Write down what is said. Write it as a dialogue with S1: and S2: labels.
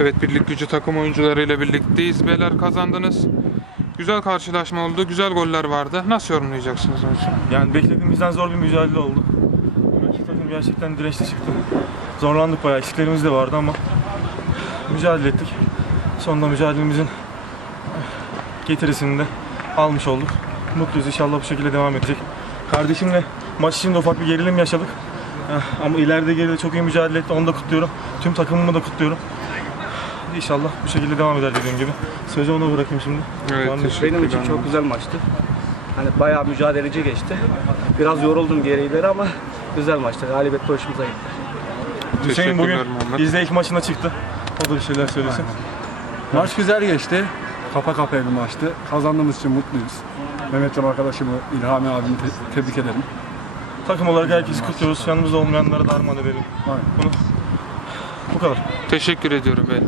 S1: Evet birlik gücü takım oyuncularıyla birlikteyiz. Beyler kazandınız. Güzel karşılaşma oldu. Güzel goller vardı. Nasıl yorumlayacaksınız maçı?
S2: Yani beklediğimizden zor bir mücadele oldu. Rakip takım gerçekten dirençli çıktı. Zorlandık bayağı. Eksiklerimiz de vardı ama mücadele ettik. Sonunda mücadelemizin getirisini de almış olduk. Mutluyuz. İnşallah bu şekilde devam edecek. Kardeşimle maç içinde ufak bir gerilim yaşadık. Eh, Ama ileride geride çok iyi mücadele etti. Onu da kutluyorum. Tüm takımımı da kutluyorum. İnşallah bu şekilde devam eder dediğim gibi. Sözü ona bırakayım şimdi.
S1: Evet,
S2: Var mı?
S1: teşekkür
S3: Benim için çok güzel maçtı. Hani bayağı mücadeleci geçti. Biraz yoruldum geri ileri ama güzel maçtı. Galibiyet de hoşumuza gitti.
S2: Hüseyin bugün
S1: Teşekkürler Muhammed.
S2: bizde ilk maçına çıktı. O da bir şeyler söylesin.
S4: Maç güzel geçti. Kafa kafaya bir maçtı. Kazandığımız için mutluyuz. Mehmetcan arkadaşımı, İlhami abimi te- tebrik ederim.
S2: Takım olarak herkesi kutluyoruz. Yanımızda olmayanlara da armağan edelim.
S4: Aynen.
S2: Bunu bu kadar.
S1: Teşekkür ediyorum beyler.